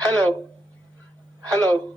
Hello, hello.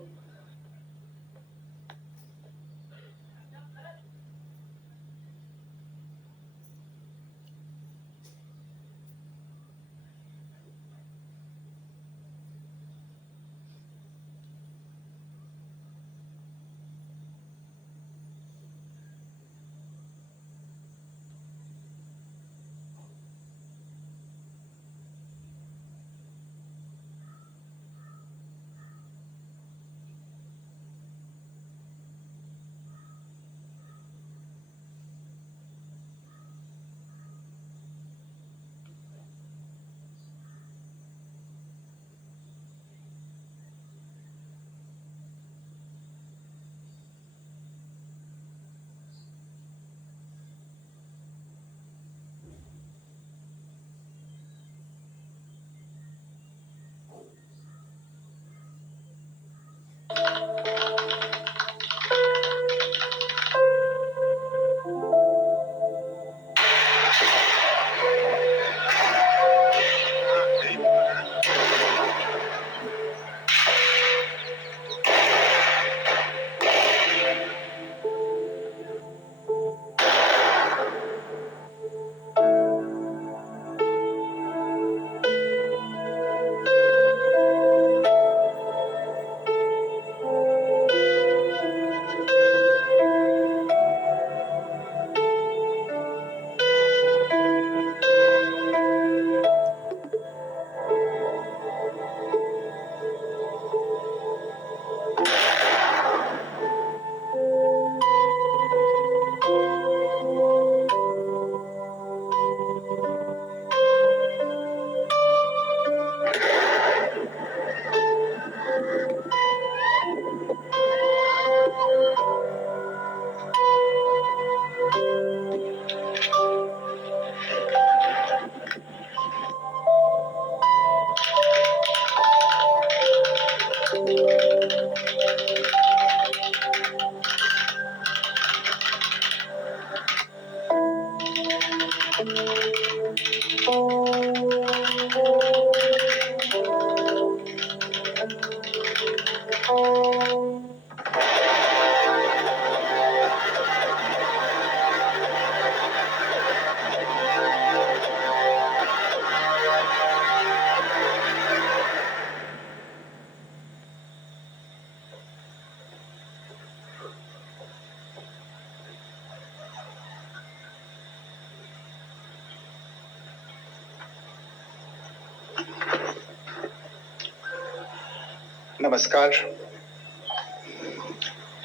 नमस्कार।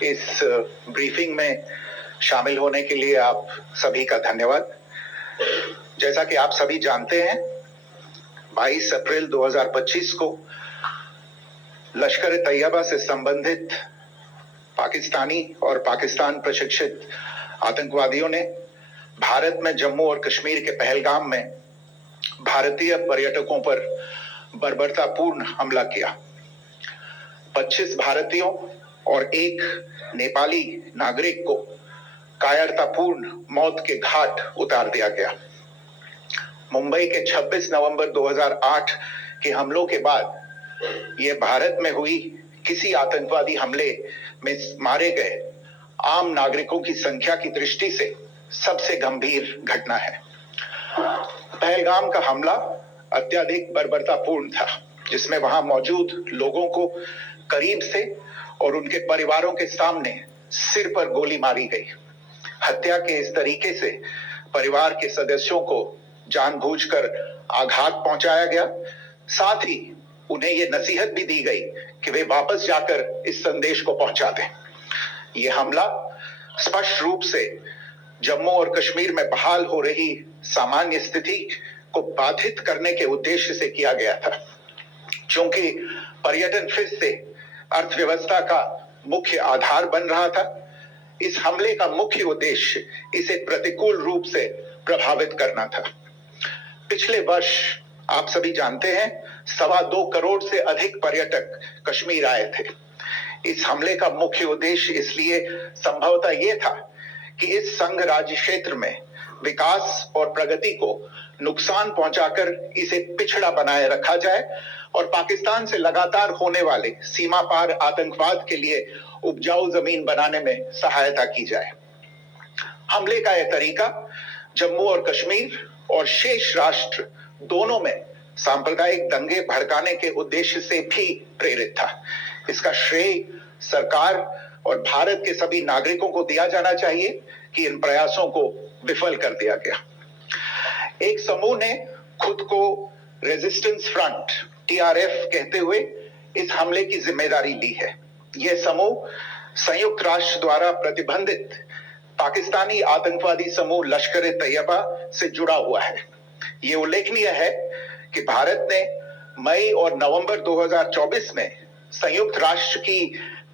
इस briefing में शामिल होने के लिए आप सभी का धन्यवाद। जैसा कि आप सभी जानते हैं, 22 अप्रैल 2025 को लश्कर तैयबा से संबंधित पाकिस्तानी और पाकिस्तान प्रशिक्षित आतंकवादियों ने भारत में जम्मू और कश्मीर के पहलगाम में भारतीय पर्यटकों पर बर्बरतापूर्ण हमला किया। 25 भारतीयों और एक नेपाली नागरिक को कायरतापूर्ण मौत के घाट उतार दिया गया। मुंबई के 26 नवंबर 2008 के हमलों के बाद यह भारत में हुई किसी आतंकवादी हमले में मारे गए आम नागरिकों की संख्या की दृष्टि से सबसे गंभीर घटना है। पहलगाम का हमला अत्यधिक बर्बरतापूर्ण था, जिसमें वहां मौजूद लोगों को करीब से और उनके परिवारों के सामने सिर पर गोली मारी गई। हत्या के इस तरीके से परिवार के सदस्यों को जानबूझकर आघात पहुंचाया गया। साथ ही उन्हें यह नसीहत भी दी गई कि वे वापस जाकर इस संदेश को पहुंचा दें। यह हमला स्पष्ट रूप से जम्मू और कश्मीर में बहाल हो रही सामान्य स्थिति को बाधित करने के उद्देश्य से किया गया था। क्योंकि पर्यटन फिर से अर्थव्यवस्था का मुख्य आधार बन रहा था, इस हमले का मुख्य उद्देश्य इसे प्रतिकूल रूप से प्रभावित करना था। पिछले वर्ष आप सभी जानते हैं, 2.25 करोड़ से अधिक पर्यटक कश्मीर आए थे। इस हमले का मुख्य उद्देश्य इसलिए संभवतः यह था कि इस संघ राज्य क्षेत्र में विकास और प्रगति को नुकसान पहुंचाकर इसे पिछड़ा बनाए रखा जाए और पाकिस्तान से लगातार होने वाले सीमा पार आतंकवाद के लिए उपजाऊ जमीन बनाने में सहायता की जाए। हमले का यह तरीका जम्मू और कश्मीर और शेष राष्ट्र दोनों में सांप्रदायिक दंगे भड़काने के उद्देश्य से भी प्रेरित था। इसका श्रेय सरकार और भारत के सभी नागरिकों को दिया जाना चाहिए कि इन प्रयासों को विफल कर दिया गया। एक समूह ने खुद को रेजिस्टेंस फ्रंट टीआरएफ कहते हुए इस हमले की जिम्मेदारी ली है। यह समूह संयुक्त राष्ट्र द्वारा प्रतिबंधित पाकिस्तानी आतंकवादी समूह लश्कर ए तैयबा से जुड़ा हुआ है। यह उल्लेखनीय है कि भारत ने मई और नवंबर 2024 में संयुक्त राष्ट्र की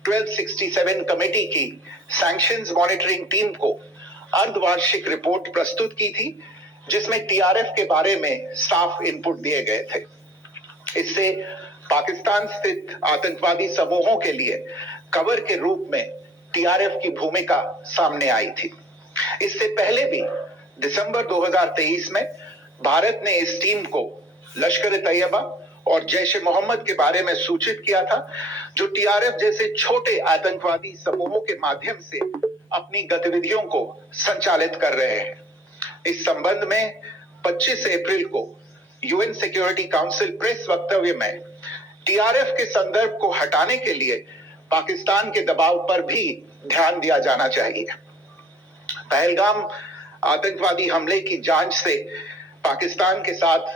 1267 कमेटी की सैंक्शंस मॉनिटरिंग टीम को अर्धवार्षिक रिपोर्ट प्रस्तुत की थी, जिसमें टीआरएफ के बारे में साफ इनपुट दिए गए थे। इससे पाकिस्तान स्थित आतंकवादी समूहों के लिए कवर के रूप में टीआरएफ की भूमिका सामने आई थी। इससे पहले भी दिसंबर 2023 में भारत ने इस टीम को लश्कर ए तैयबा और जैश ए मोहम्मद के बारे में सूचित किया था, जो टीआरएफ जैसे छोटे आतंकवादी समूहों के माध्यम से अपनी गतिविधियों को संचालित कर रहे हैं। इस संबंध में 25 अप्रैल को यूएन सिक्योरिटी काउंसिल प्रेस वक्तव्य में टीआरएफ के संदर्भ को हटाने के लिए पाकिस्तान के दबाव पर भी ध्यान दिया जाना चाहिए। पहलगाम आतंकवादी हमले की जांच से पाकिस्तान के साथ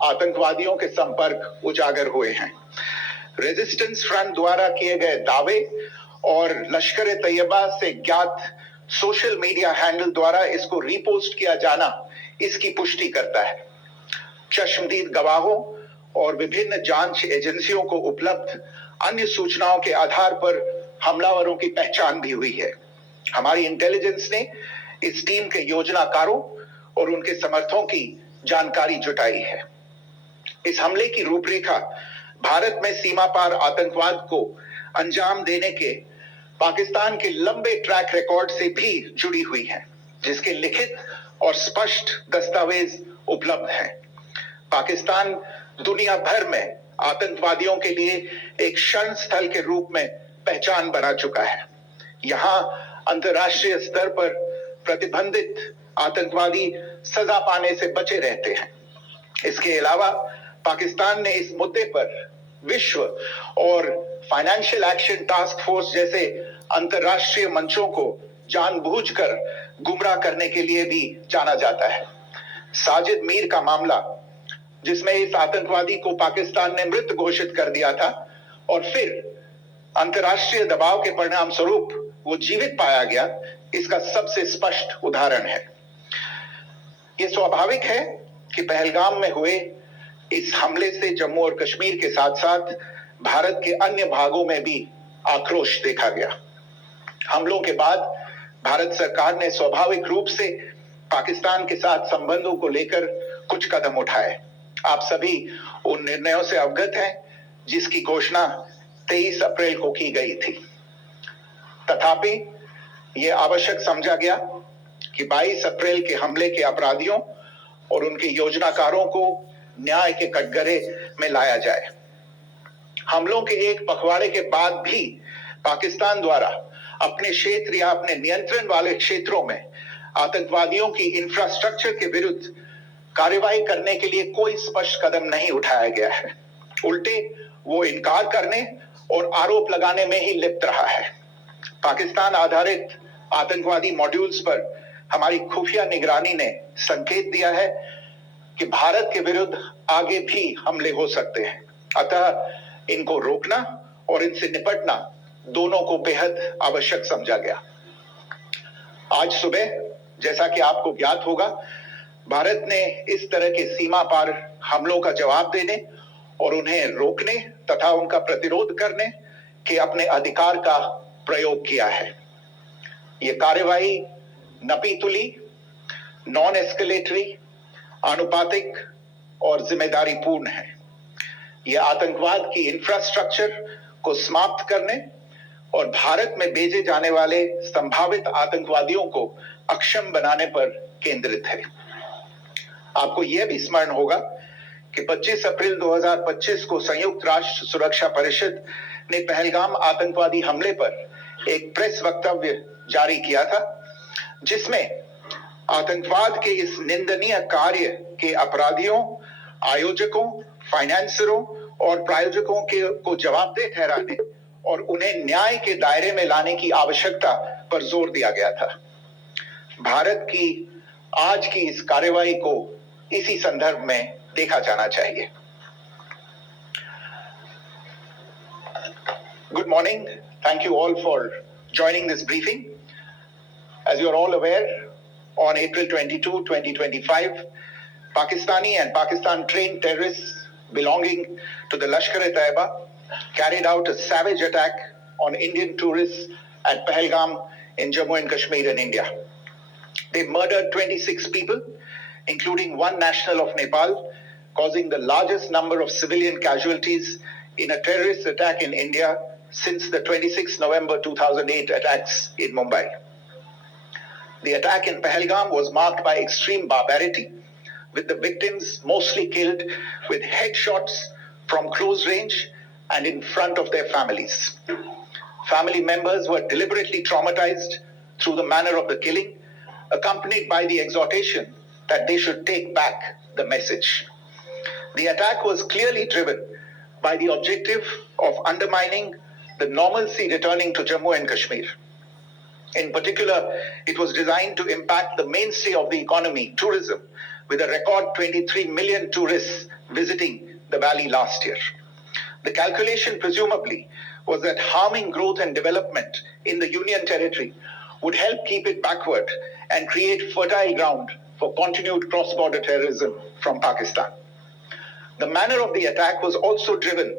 आतंकवादियों के संपर्क उजागर हुए हैं। रेजिस्टेंस फ्रंट द्वारा किए गए दावे और लश्कर ए तैयबा से ज्ञात सोशल मीडिया हैंडल द्वारा इसको रीपोस्ट किया जाना इसकी पुष्टि करता है। चश्मदीद गवाहों और विभिन्न जांच एजेंसियों को उपलब्ध अन्य सूचनाओं के आधार पर हमलावरों की पहचान भी हुई है। हमारी इंटेलिजेंस ने इस टीम के योजनाकारों और उनके समर्थकों की जानकारी जुटाई है। इस हमले की रूपरेखा भारत में सीमा पार आतंकवाद को अंजाम देने के पाकिस्तान के लंबे ट्रैक रिकॉर्ड से भी जुड़ी हुई है, जिसके लिखित और स्पष्ट दस्तावेज उपलब्ध हैं। पाकिस्तान दुनिया भर में आतंकवादियों के लिए एक शरण स्थल के रूप में पहचान बना चुका है। यहाँ अंतर्राष्ट्रीय स्तर पर प्रतिबंधित आतंकवादी सजा पाने से बचे रहते हैं। इसके अलावा पाकिस्तान ने इस मुद्दे पर विश्व और फाइनेंशियल एक्शन टास्क फोर्स जैसे अंतर्राष्ट्रीय मंचों को जानबूझकर गुमराह करने के लिए भी जाना जाता है। साजिद मीर का मामला, जिसमें इस आतंकवादी को पाकिस्तान ने मृत घोषित कर दिया था और फिर अंतर्राष्ट्रीय दबाव के परिणाम स्वरूप वो जीवित पाया गया, इसका सबसे स्पष्ट उदाहरण है। यह स्वाभाविक है कि पहलगाम में हुए इस हमले से जम्मू और कश्मीर के साथ साथ भारत के अन्य भागों में भी आक्रोश देखा गया। हमलों के बाद भारत सरकार ने स्वाभाविक रूप से पाकिस्तान के साथ संबंधों को लेकर कुछ कदम उठाए। आप सभी उन निर्णयों से अवगत हैं जिसकी घोषणा 23 अप्रैल को की गई थी। तथापि यह आवश्यक समझा गया कि 22 अप्रैल के हमले के अपराधियों और उनके योजनाकारों को न्याय के कटघरे में लाया जाए। हमलों के एक पखवाड़े के बाद भी पाकिस्तान द्वारा अपने क्षेत्र या अपने नियंत्रण वाले क्षेत्रों में आतंकवादियों की इंफ्रास्ट्रक्चर के विरुद्ध कार्रवाई करने के लिए कोई स्पष्ट कदम नहीं उठाया गया है। उल्टे वो इनकार करने और आरोप लगाने में ही लिप्त रहा है। पाकिस्तान आधारित आतंकवादी मॉड्यूल्स पर हमारी खुफिया निगरानी ने संकेत दिया है कि भारत के विरुद्ध आगे भी हमले हो सकते हैं। अतः इनको रोकना और इनसे निपटना दोनों को बेहद आवश्यक समझा गया। आज सुबह, जैसा कि आपको ज्ञात होगा, भारत ने इस तरह के सीमा पार हमलों का जवाब देने और उन्हें रोकने तथा उनका प्रतिरोध करने के अपने अधिकार का प्रयोग किया है। यह कार्यवाही नपीतुली, नॉन एस्केलेटरी, आनुपातिक और जिम्मेदारी पूर्ण है। यह आतंकवाद की इंफ्रास्ट्रक्चर को समाप्त करने और भारत में भेजे जाने वाले संभावित आतंकवादियों को अक्षम बनाने पर केंद्रित है। आपको यह भी स्मरण होगा कि 25 अप्रैल 2025 को संयुक्त राष्ट्र सुरक्षा परिषद ने पहलगाम आतंकवादी हमले पर एक प्रेस वक्तव्य जारी किया था, जिसमें आतंकवाद के इस निंदनीय कार्य के अपराधियों, आयोजकों, फाइनेंसरों और प्रायोजकों को जवाबदेह ठहराने और उन्हें न्याय के दायरे में लाने की आवश्यकता पर जोर दिया गया था। भारत की आज की इस कार्रवाई को इसी संदर्भ में देखा जाना चाहिए। Good morning. Thank you all for joining this briefing. As you are all aware, on April 22, 2025, Pakistani and Pakistan-trained terrorists belonging to the Lashkar-e-Taiba carried out a savage attack on Indian tourists at Pahalgam in Jammu and Kashmir in India. They murdered 26 people, including one national of Nepal, causing the largest number of civilian casualties in a terrorist attack in India since the 26 November 2008 attacks in Mumbai. The attack in Pahalgam was marked by extreme barbarity, with the victims mostly killed with headshots from close range and in front of their families. Family members were deliberately traumatized through the manner of the killing, accompanied by the exhortation that they should take back the message. The attack was clearly driven by the objective of undermining the normalcy returning to Jammu and Kashmir. In particular, it was designed to impact the mainstay of the economy, tourism, with a record 23 million tourists visiting the valley last year. The calculation presumably was that harming growth and development in the Union Territory would help keep it backward and create fertile ground for continued cross-border terrorism from Pakistan. The manner of the attack was also driven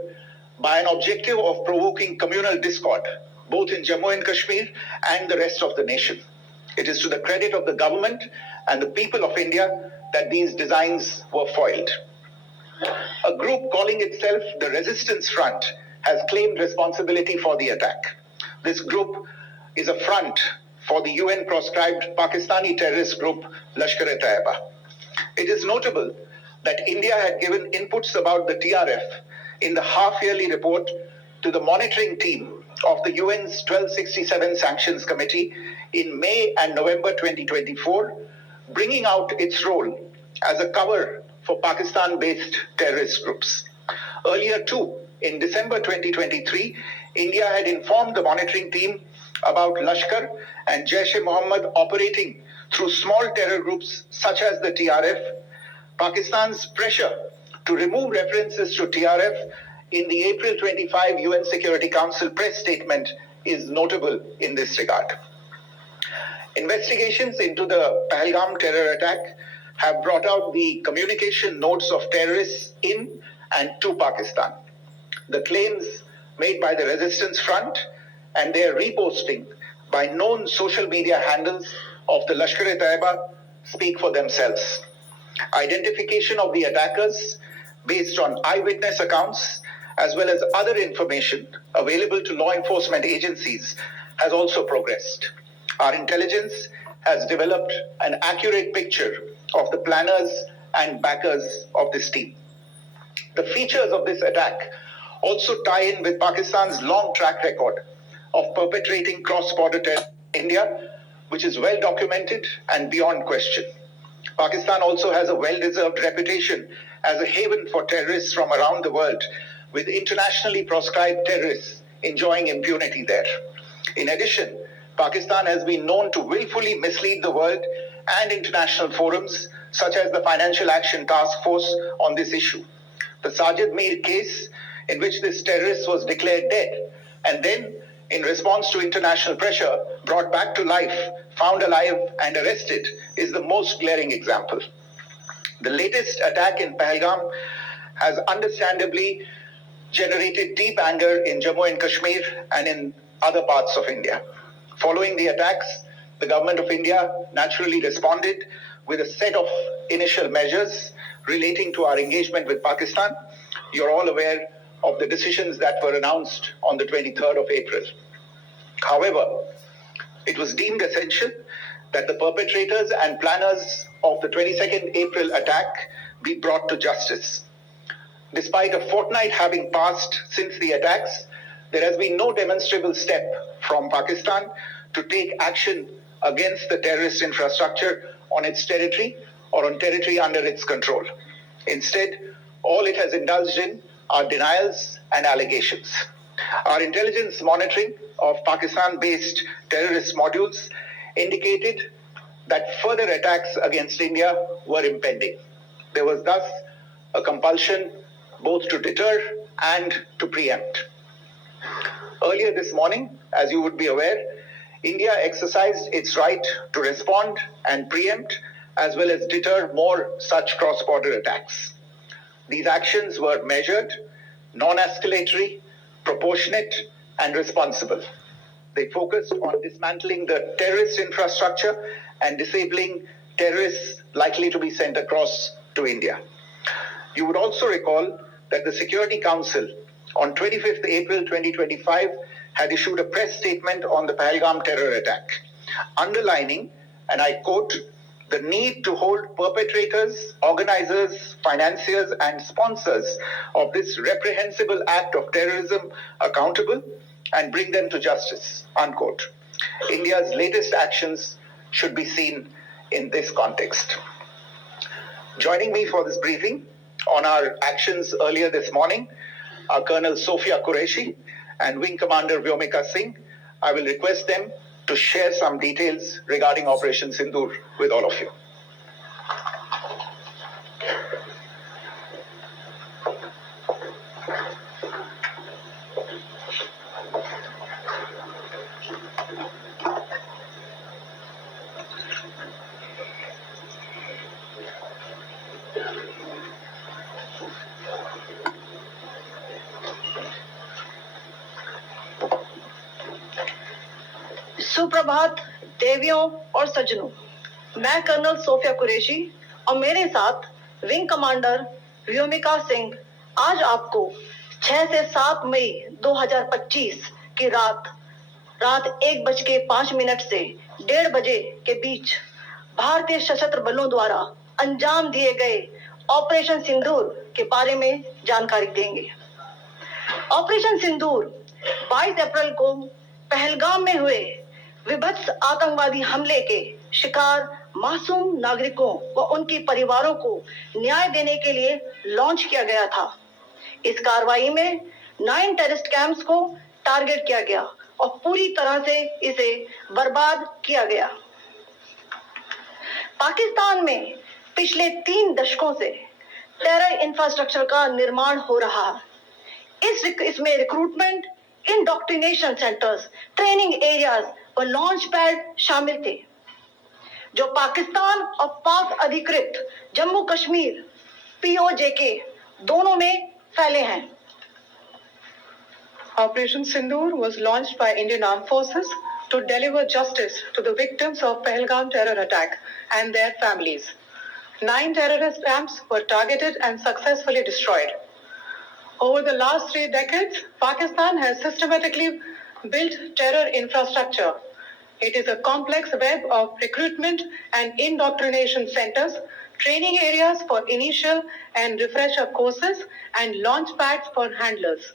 by an objective of provoking communal discord, both in Jammu and Kashmir and the rest of the nation. It is to the credit of the government and the people of India that these designs were foiled. A group calling itself the Resistance Front has claimed responsibility for the attack. This group is a front for the UN-proscribed Pakistani terrorist group Lashkar-e-Taiba. It is notable that India had given inputs about the TRF in the half-yearly report to the monitoring team of the UN's 1267 Sanctions Committee in May and November 2024, bringing out its role as a cover for Pakistan-based terrorist groups. Earlier too, in December 2023, India had informed the monitoring team about Lashkar and Jaish-e-Mohammed operating through small terror groups such as the TRF. Pakistan's pressure to remove references to TRF in the April 25 UN Security Council press statement is notable in this regard. Investigations into the Pahalgam terror attack have brought out the communication notes of terrorists in and to Pakistan. The claims made by the Resistance Front and their reposting by known social media handles of the Lashkar-e-Taiba speak for themselves. Identification of the attackers based on eyewitness accounts as well as other information available to law enforcement agencies has also progressed. Our intelligence has developed an accurate picture of the planners and backers of this team. The features of this attack also tie in with Pakistan's long track record of perpetrating cross-border terror in India, which is well documented and beyond question. Pakistan also has a well-deserved reputation as a haven for terrorists from around the world, with internationally proscribed terrorists enjoying impunity there. In addition, Pakistan has been known to willfully mislead the world and international forums such as the Financial Action Task Force on this issue. The Sajid Mir case, in which this terrorist was declared dead and then, in response to international pressure, brought back to life, found alive and arrested, is the most glaring example. The latest attack in Pahalgam has understandably generated deep anger in Jammu and Kashmir and in other parts of India. Following the attacks, the government of India naturally responded with a set of initial measures relating to our engagement with Pakistan. You're all aware of the decisions that were announced on the 23rd of April. However, it was deemed essential that the perpetrators and planners of the 22nd April attack be brought to justice. Despite a fortnight having passed since the attacks, there has been no demonstrable step from Pakistan to take action against the terrorist infrastructure on its territory or on territory under its control. Instead, all it has indulged in are denials and allegations. Our intelligence monitoring of Pakistan-based terrorist modules indicated that further attacks against India were impending. There was thus a compulsion both to deter and to preempt. Earlier this morning, as you would be aware, India exercised its right to respond and preempt as well as deter more such cross-border attacks. These actions were measured, non-escalatory, proportionate, and responsible. They focused on dismantling the terrorist infrastructure and disabling terrorists likely to be sent across to India. You would also recall that the Security Council on 25th April 2025 had issued a press statement on the Pahalgam terror attack, underlining, and I quote, the need to hold perpetrators, organizers, financiers, and sponsors of this reprehensible act of terrorism accountable and bring them to justice, unquote. India's latest actions should be seen in this context. Joining me for this briefing on our actions earlier this morning are Colonel Sophia Qureshi and Wing Commander Vyomika Singh. I will request them to share some details regarding Operation Sindoor with all of you. सुप्रभात देवियों और सज्जनों, मैं colonel Sophia Qureshi और मेरे साथ wing commander Vyomika Singh आज आपको 6 से 7 मई 2025 की रात 1:05 से 1:30 बजे के बीच भारतीय सशस्त्र बलों द्वारा अंजाम दिए गए ऑपरेशन सिंदूर के बारे में जानकारी देंगे। ऑपरेशन सिंदूर 22 अप्रैल को पहलगाम में हुए विभत्स आतंकवादी हमले के शिकार मासूम नागरिकों व उनके परिवारों को न्याय देने के लिए लॉन्च किया गया था। इस कार्रवाई में 9 टेररिस्ट कैंप्स को टारगेट किया गया और पूरी तरह से इसे बर्बाद किया गया। पाकिस्तान में पिछले 3 दशकों से टेरर इंफ्रास्ट्रक्चर का निर्माण हो रहा है। इसमें recruitment, indoctrination centres, training areas और लॉन्च पैड शामिल थे, जो पाकिस्तान और पाक अधिकृत जम्मू कश्मीर POJK दोनों में फैले हैं। Operation Sindoor was launched by Indian Armed Forces to deliver justice to the victims of Pahalgam terror attack and their families. 9 terrorist camps were targeted and successfully destroyed. Over the last 3 decades, Pakistan has systematically built terror infrastructure. It is a complex web of recruitment and indoctrination centers, training areas for initial and refresher courses, and launch pads for handlers.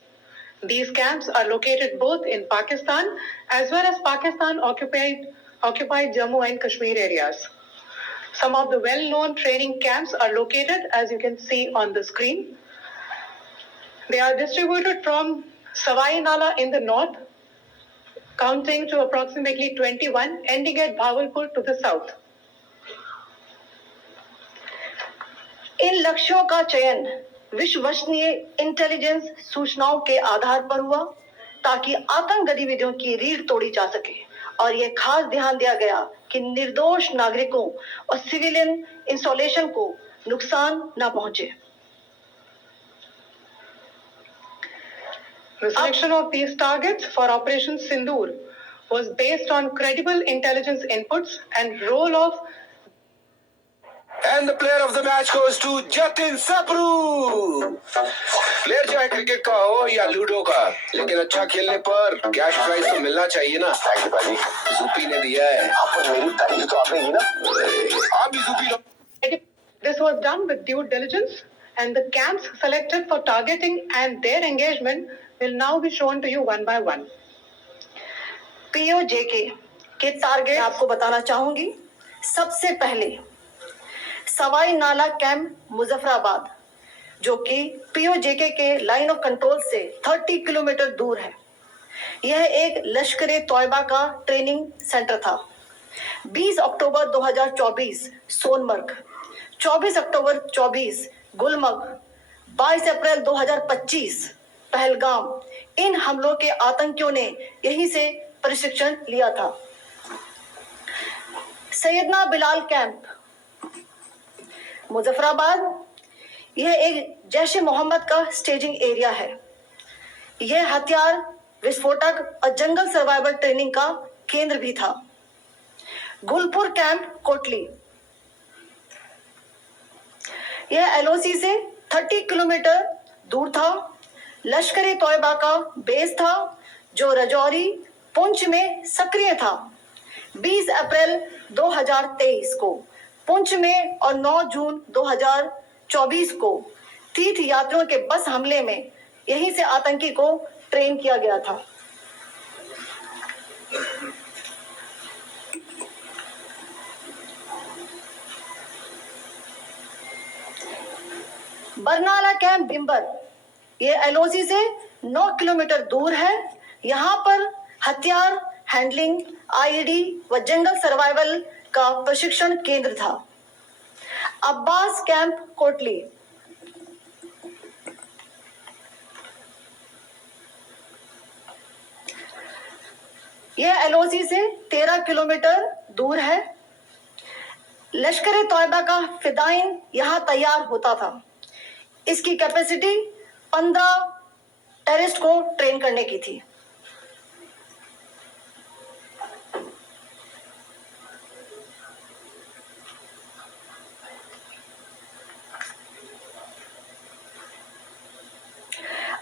These camps are located both in Pakistan as well as Pakistan-occupied Jammu and Kashmir areas. Some of the well-known training camps are located, as you can see on the screen. They are distributed from Sawai Nala in the north, counting to approximately 21, ending at Bhavalpur to the south. इन लक्ष्यों का चयन विश्वसनीय intelligence सूचनाओं के आधार पर हुआ ताकि आतंक गतिविधियों की रीढ़ तोड़ी जा सके और यह खास ध्यान दिया गया कि निर्दोष नागरिकों और सिविलियन इंस्टॉलेशन को नुकसान न पहुंचे। The selection of these targets for Operation Sindoor was based on credible intelligence inputs and role of. And the player of the match goes to Jatin Sabru. Player चाहे क्रिकेट का हो या ludo का, लेकिन अच्छा खेलने पर कैश प्राइज तो मिलना चाहिए ना। जूपी ने दिया है। मेरी तारीफ तो आपने की ना। आप भी जूपी लो। This was done with due diligence, and the camps selected for targeting and their engagement will now be shown to you one by one. PoJK के टारगेट आपको बताना चाहूंगी। सबसे पहले सवाई नाला कैंप मुजफ्फराबाद, जो कि पीओजेके के लाइन ऑफ कंट्रोल से 30 किलोमीटर दूर है। यह एक लश्कर तौयबा का ट्रेनिंग सेंटर था। 20 अक्टूबर 2024 सोनमर्ग, 24 अक्टूबर 24 गुलमर्ग, 22 अप्रैल 2025 पहलगाम, इन हमलों के आतंकियों ने यहीं से प्रशिक्षण लिया था। सैयदना बिलाल कैंप मुजफ्फराबाद, यह एक जैश-ए मोहम्मद का स्टेजिंग एरिया है। यह हथियार, विस्फोटक और जंगल सर्वाइवल ट्रेनिंग का केंद्र भी था। गुलपुर कैंप कोटली, यह एलओसी से 30 किलोमीटर दूर था। लश्कर तौयबा का बेस था, जो रजौरी पुंछ में सक्रिय था। 20 अप्रैल 2023 को पुंछ में और 9 जून 2024 को तीर्थ यात्रियों के बस हमले में यहीं से आतंकी को ट्रेन किया गया था। बरनाला कैंप बिंबर, यह एलओसी से 9 किलोमीटर दूर है। यहाँ पर हथियार, हैंडलिंग, आईईडी व जंगल सर्वाइवल का प्रशिक्षण केंद्र था। अब्बास कैंप कोटली, यह एलओसी से 13 किलोमीटर दूर है। लश्कर तौयबा का फिदाइन यहां तैयार होता था। इसकी कैपेसिटी 15 टेररिस्ट को ट्रेन करने की थी।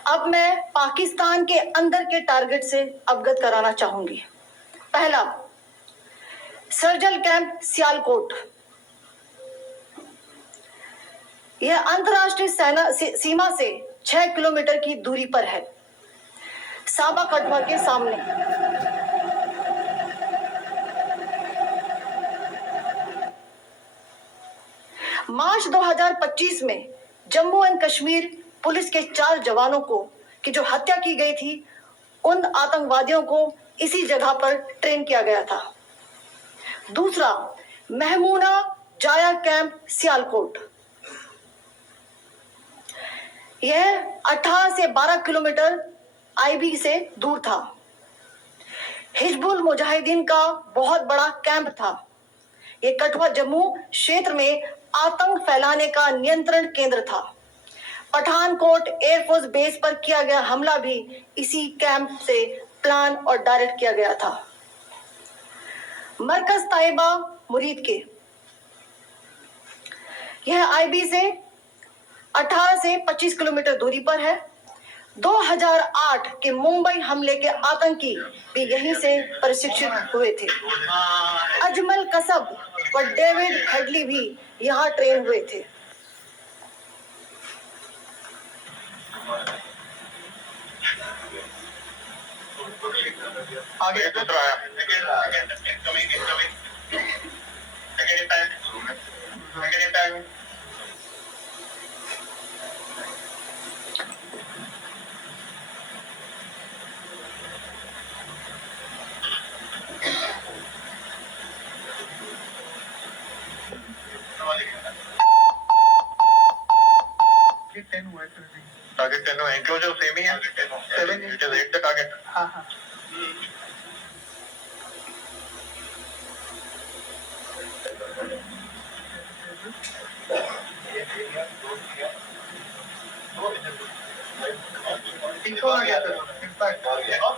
अब मैं पाकिस्तान के अंदर के टारगेट से अवगत कराना चाहूंगी। पहला, सर्जल कैंप सियालकोट, यह अंतरराष्ट्रीय सीमा से 6 किलोमीटर की दूरी पर है, साबा कटवा के सामने। मार्च 2025 में जम्मू एंड कश्मीर पुलिस के 4 जवानों को की जो हत्या की गई थी, उन आतंकवादियों को इसी जगह पर ट्रेन किया गया था। दूसरा, महमूना जाया कैंप सियालकोट, यह 18 से 12 किलोमीटर आईबी से दूर था। हिजबुल मुजाहिदीन का बहुत बड़ा कैंप था। यह कठुआ जम्मू क्षेत्र में आतंक फैलाने का नियंत्रण केंद्र था। पठानकोट एयरफोर्स बेस पर किया गया हमला भी इसी कैंप से प्लान और डायरेक्ट किया गया था। मरकज ताइबा मुरीद के, यह आईबी से 18 से 25 किलोमीटर दूरी पर है। 2008 के मुंबई हमले के आतंकी भी यहीं से प्रशिक्षित हुए थे। अजमल कसब व डेविड हेडली भी यहाँ ट्रेन हुए थे। आगे दूसरा आया। टारगेट 10 एंक्लोजर सेम ही है। 7 इट इज 8 द टारगेट। हां हां। इंफो आ गया सर। इनफैक्ट ओके देखो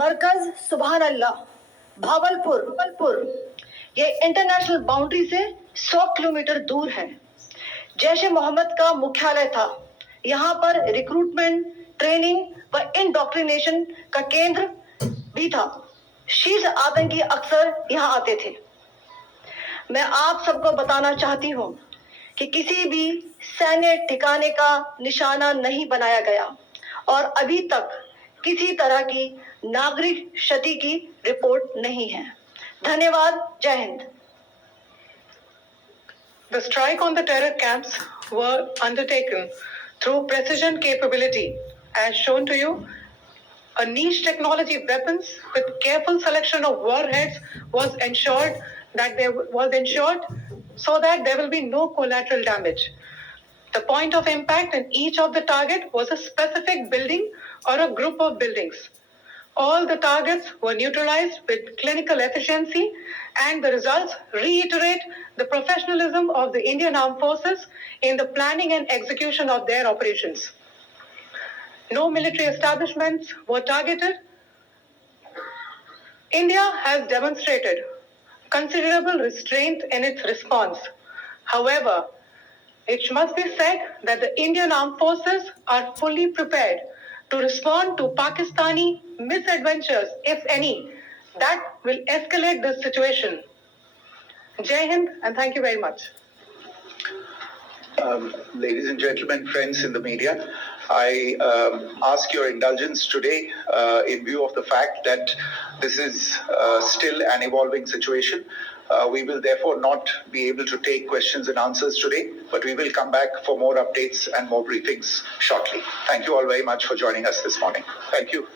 मरकज सुभान अल्लाह भावलपुर ये इंटरनेशनल बाउंड्री से 100 किलोमीटर दूर है। जैश ए मोहम्मद का मुख्यालय था। यहाँ पर रिक्रूटमेंट, ट्रेनिंग व इंडोक्ट्रिनेशन का केंद्र भी था। शीर्ष आतंकी अक्सर यहाँ आते थे। मैं आप सबको बताना चाहती हूँ कि किसी भी सैन्य ठिकाने का निशाना नहीं बनाया गया और अभी तक किसी तरह की नागरिक क्षति की रिपोर्ट नहीं है। धन्यवाद। जय Hind. The strike on the terror camps were undertaken through precision capability, as shown to you. A niche technology weapons with careful selection of warheads was ensured so that there will be no collateral damage. The point of impact in each of the target was a specific building or a group of buildings. All the targets were neutralized with clinical efficiency, and the results reiterate the professionalism of the Indian Armed Forces in the planning and execution of their operations. No military establishments were targeted. India has demonstrated considerable restraint in its response. However, it must be said that the Indian Armed Forces are fully prepared to respond to Pakistani misadventures, if any, that will escalate this situation. Jai Hind, and thank you very much. Ladies and gentlemen, friends in the media, I ask your indulgence today in view of the fact that this is still an evolving situation. We will therefore not be able to take questions and answers today, but we will come back for more updates and more briefings shortly. Thank you all very much for joining us this morning. Thank you.